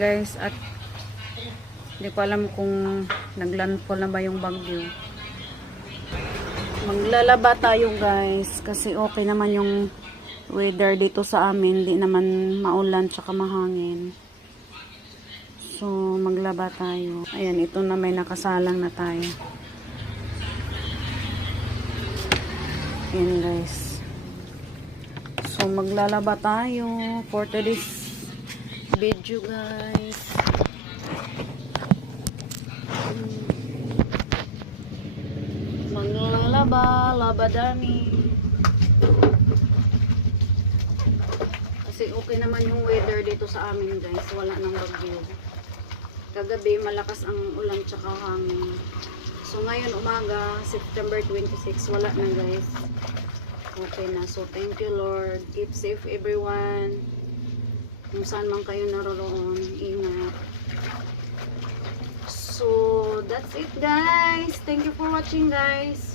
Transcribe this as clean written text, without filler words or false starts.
guys, at hindi ko alam kung naglandfall na ba yung bagyo. Maglalaba tayo guys kasi okay naman yung weather dito sa amin, hindi naman maulan tsaka mahangin. So maglaba tayo. Ayan, ito na, may nakasalang na tayo. Ayan guys. So maglalaba tayo for today's video guys. Maglalaba, labadami. Kasi okay naman yung weather dito sa amin guys, wala nang bagyo. Kagabi malakas ang ulan tsaka hangin. So ngayon umaga, September 26, wala na guys. Okay na. So thank you Lord. Keep safe everyone. Kung saan man kayo naroon, ingat. So that's it guys. Thank you for watching guys.